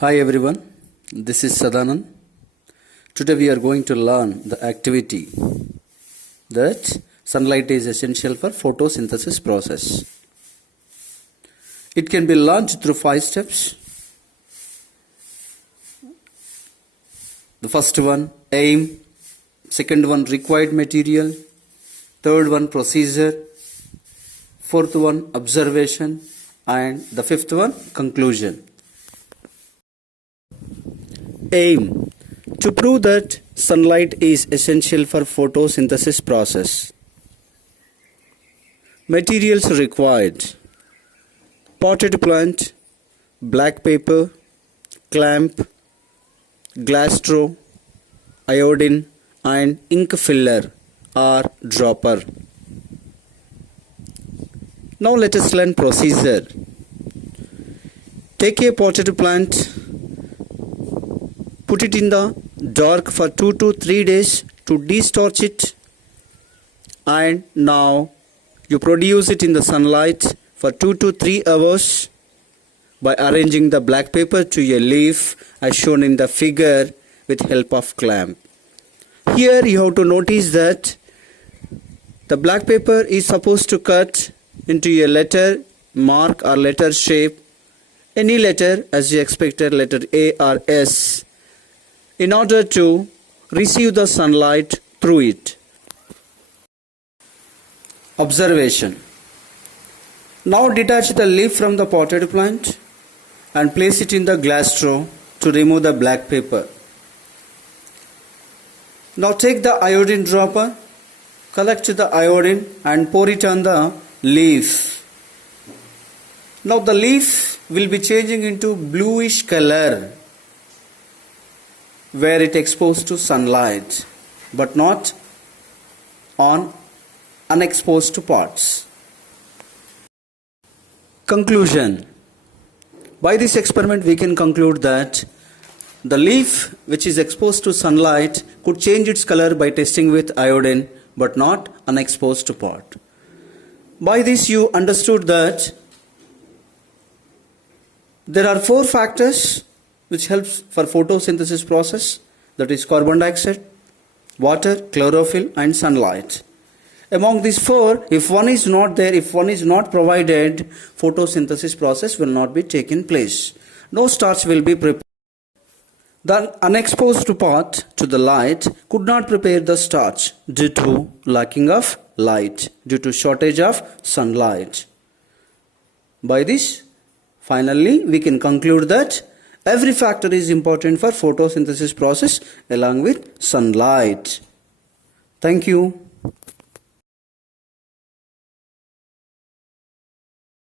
Hi everyone, this is Sadanand. Today we are going to learn the activity that sunlight is essential for photosynthesis process. It can be learned through 5 steps. The first one, aim. Second one, required material. Third one, procedure. Fourth one, observation. And the fifth one, conclusion. Aim. To prove that sunlight is essential for photosynthesis process. Materials required: potted plant, black paper, clamp, glass straw, iodine and ink filler or dropper. Now let us learn procedure. Take a potted plant, put it in the dark for 2 to 3 days to de-starch it, and now you produce it in the sunlight for 2 to 3 hours by arranging the black paper to a leaf as shown in the figure with help of clamp. Here you have to notice that the black paper is supposed to cut into a letter mark or letter shape, any letter as you expected, letter A or S, in order to receive the sunlight through it. Observation. Now detach the leaf from the potted plant and place it in the glass straw to remove the black paper. Now take the iodine dropper, collect the iodine and pour it on the leaf. Now the leaf will be changing into bluish color where it exposed to sunlight, but not on unexposed parts. Conclusion. By this experiment we can conclude that the leaf which is exposed to sunlight could change its color by testing with iodine, but not unexposed part. By this you understood that there are 4 factors which helps for photosynthesis process, that is carbon dioxide, water, chlorophyll and sunlight. Among these 4, if one is not there, if one is not provided, photosynthesis process will not be taken place. No starch will be prepared. The unexposed part to the light could not prepare the starch due to lacking of light, due to shortage of sunlight. By this, finally, we can conclude that every factor is important for photosynthesis process along with sunlight. Thank you.